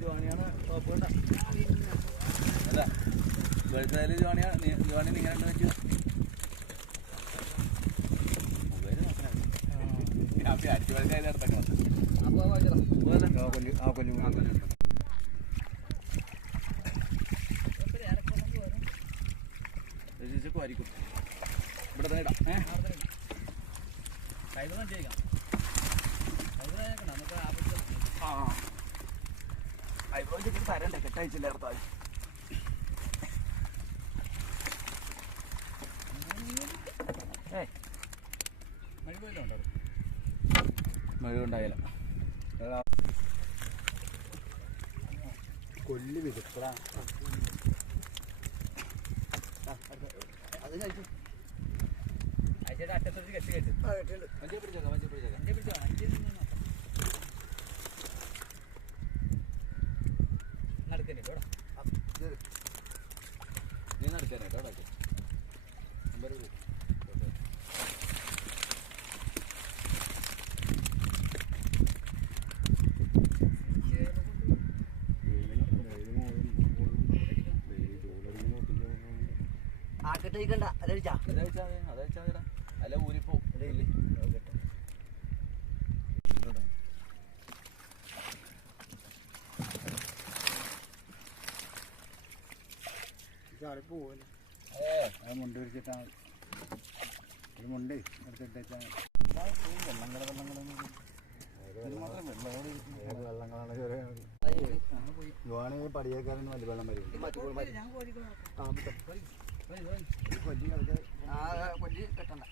ജോണിയാണ് top കണ്ട അല്ല വെളുത്തതിൽ ജോണിയാ Johnny ഇങ്ങനെ ഉണ്ട് വെച്ചു ഞാൻ അടിച്ചു വെളുത്തതിൽ എടുത്തേക്കണം അപ്പൊ വായിച്ചോ ആ കൊല്ലി ആ കൊല്ലി. രജിച്ചക്കുമായിരിക്കും ഇവിടെ തന്നെ ഇടാം. ഏ? കൈവണം ചെയ്യാം കൈവണം നമുക്ക് ആ ചെക്കിട്ട് തരണ്ടേ കെട്ടയച്ചില്ല അടുത്ത ആഴ്ച ഏയ് ഉണ്ടോ മഴ ഉണ്ടായാല കൊല്ലി വിതപ്പടാ അത് കഴിച്ചു അയച്ചേട്ടാ അറ്റത്തൊരു കെട്ടി കെട്ട് നടക്കണ്ടേ കേട്ടോ നീ നടക്കാനേ കേട്ടോ. നമ്പർ ഇട്. ആക്കട്ടേക്കണ്ട അതഴിച്ചാ അതഴിച്ചാ മതിടാ. അല്ല ഊരിപ്പോ ഇല്ലേ പോവല്ലേ ഏ അത് മുണ്ട് വിരിച്ചിട്ടാ മതി. ഒരു മുണ്ട് എടുത്തിട്ടാ വെള്ളങ്ങള വെള്ളങ്ങളൊന്നും ഏത് വെള്ളങ്ങളാണ് ചെറിയ ജോണി പടിയേക്കാരന് വലിയ വെള്ളം വരും. കൊല്ലി ആ കൊല്ലി കെട്ടണ്ട.